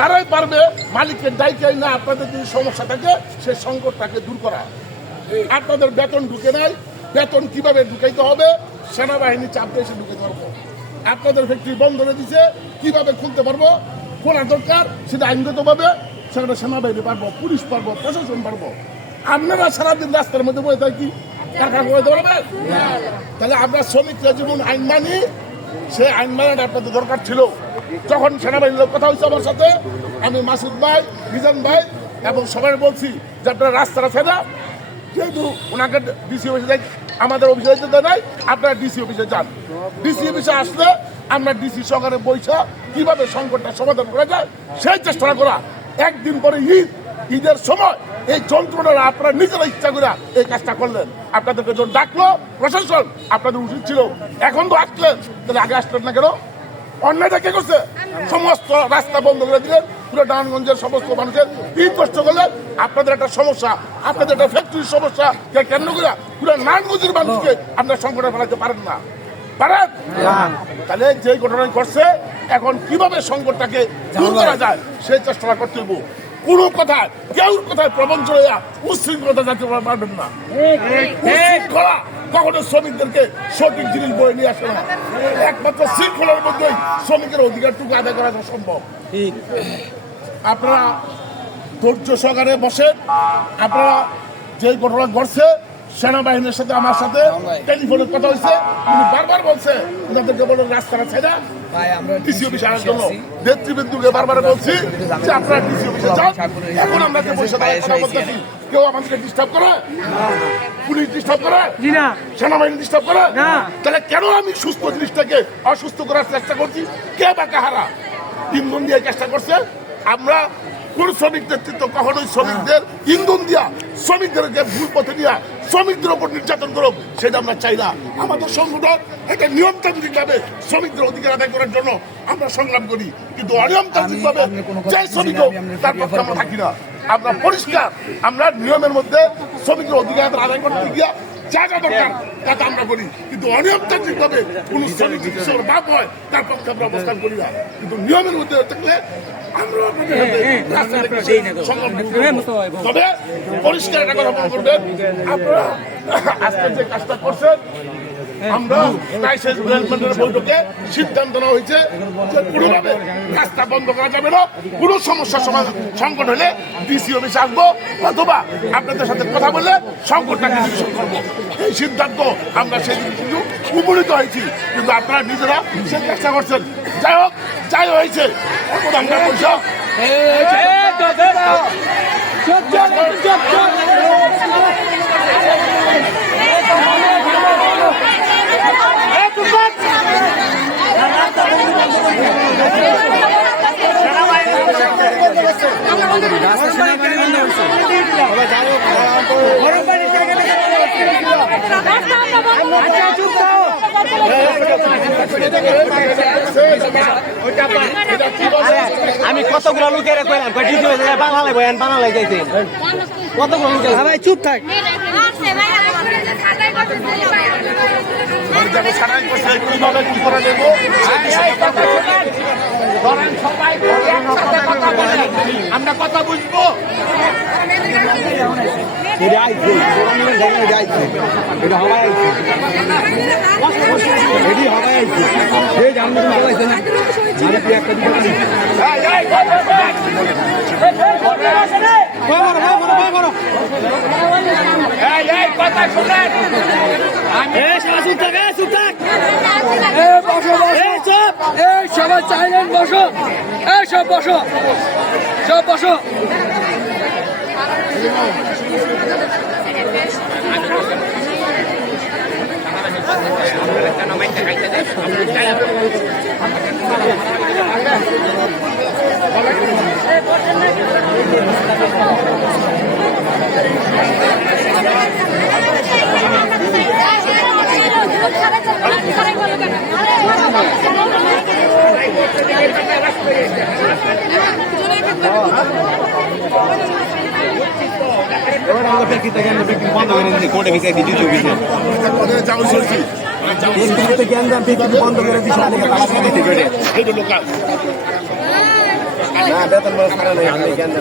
তারাই পারবে মালিকের দায়িত্ব না আপনাদের যদি সমস্যা থাকে সেই সংকটটাকে দূর করা। আপনাদের বেতন ঢুকে নাই, বেতন কিভাবে ঢুকাইতে হবে সেনাবাহিনী চাপ দিয়ে এসে ঢুকাইতে পারবো। আপনাদের ফ্যাক্টরি বন্ধ করে দিছে, কিভাবে খুলতে পারবো, খোলা দরকার সেটা আইনগতভাবে, সেখানে সেনাবাহিনী পারবো, পুলিশ পারবো, প্রশাসন পারবো। আপনারা সারাদিন রাস্তার মধ্যে বয়ে থাকি কারখানা করে দেবো না। তাহলে আমরা শ্রমিকরা যেমন আইন মানি, সেই আইন মানাটা আপনাদের দরকার ছিল। যখন সেনাবাহিনীর কথা হয়েছে আমার সাথে, আমি মাসুদ ভাই, মিজান ভাই এবং সবাই বলছি যে আপনারা রাস্তাটা ফেরা, যেহেতু ওনাকে ডিসি অফিসে যাই, আমাদের অফিসে যেতে নাই, আপনারা ডিসি অফিসে যান। ডিসি অফিসে আসলে আমরা ডিসি সহকারে বৈঠা কিভাবে সংকটটা সমাধান করা যায় সেই চেষ্টা করা। একদিন পরে ঈদের সময় এই যন্ত্রণারা আপনারা নিজেরা ইচ্ছা করে এই কাজটা করলেন। আপনাদেরকে যখন ডাকলো প্রশাসন, আপনাদের উচিত ছিল এখন তো আসলেন, তাহলে আগে আসলেন না কেন? অন্যায়টা কে করছে? সমস্ত রাস্তা বন্ধ করে দিলেন, পুরো নারায়ণগঞ্জের সমস্ত মানুষের ঈদ কষ্ট করলেন। আপনাদের একটা সমস্যা, আপনাদের একটা ফ্যাক্টরির সমস্যা কেন্দ্র করে পুরো নারায়ণগঞ্জের মানুষকে আপনারা সংকটে ফেলাতে পারেন না, পারেন? তাহলে যে ঘটনায় করছে এখন কিভাবে সংকটটাকে দূর করা যায় সেই চেষ্টা করতে হইব। কোনো কথায় কেউ কথায় প্রবঞ্চ হইয়া উশৃঙ্খলতা যাতে পারবেন না। উশৃঙ্খলা কখনো শ্রমিকদেরকে সঠিক জিনিস বয়ে নিয়ে আসে না। একমাত্র শৃঙ্খলার মধ্যেই শ্রমিকের অধিকারটুকু আদায় করা সম্ভব। আপনারা ধৈর্য সহকারে বসেন। আপনারা যে ঘটনা ঘটছে, সেনাবাহিনীর সাথে আমার সাথে টেলিফোনে কথা হয়েছে, উনি বারবার বলছে ওনাদেরকে বলো রাস্তাটা ছেড়ে ডিসি অফিসে আনার জন্য। নেতৃবৃন্দকে বারবার বলছি যে আপনারা ডিসি অফিসে যান। এখন আমরা যে পয়সা কথা বলতেছি, কেউ আমাদেরকে ডিস্টার্ব করে? পুলিশ ডিস্টার্ব করে? সেনাবাহিনী ডিস্টার্ব করে? তাহলে কেন আমি সুস্থ জিনিসটাকে অসুস্থ করার চেষ্টা করছি? কে বা কাহারা ইন্ধন দিয়ে চেষ্টা করছে? আমরা কোন শ্রমিক নেতৃত্ব কখনোই শ্রমিকদের ইন্ধন দিয়া, শ্রমিকদেরকে ভুল পথে দিয়া শ্রমিকদের উপর নির্যাতন করুক সেটা আমরা চাই না। আমাদের সংগঠন একটা নিয়মতান্ত্রিক ভাবে শ্রমিকদের অধিকার আদায় করার জন্য আমরা সংগ্রাম করি, কিন্তু অনিয়মতান্ত্রিক ভাবে যে শ্রমিক হোক তার পক্ষে আমরা থাকি না। আমরা পরিষ্কার, আমরা নিয়মের মধ্যে শ্রমিকের অধিকার আদায় করতে গিয়া যা যা দরকার তা আমরা করি, কিন্তু অনিয়মতান্ত্রিক ভাবে কোন শ্রমিক বাপ হয় তার পক্ষে আমরা অবস্থান করি না। কিন্তু নিয়মের মধ্যে থাকলে আমরা তবে পরিষ্কার একটা কথা মনে করবেন, আপনারা আজকে যে কাজটা করছেন, আমরা বৈঠকে সিদ্ধান্ত নেওয়া হয়েছে যে কোনোভাবে রাস্তা বন্ধ করা যাবে না। কোনো সমস্যার সংকট হলে ডিসি অফিসে আসবো অথবা আপনাদের সাথে কথা বলে সংকটটাকে নিরসন করবো। এই সিদ্ধান্ত আমরা সেই কিন্তু উপনীত হয়েছি, কিন্তু আপনারা নিজেরা সেই চেষ্টা করছেন। যাই হোক, যাই হয়েছে এখন আমরা পয়সা আমি কতগুলো লোকের বানালাই যাইতে কতগুলো লোকের ভাই চুপ থাক। আমরা কথা বুঝবো। কথা শুনেন, সবাই চাইলেন বসো, সব বসো, সব বসো। বন্ধ করে দিচ্ছি কোর্টে ভিসাই দিচ্ছি বন্ধ করে দিচ্ছি না বেতন ছাড়া নাই আমি কেন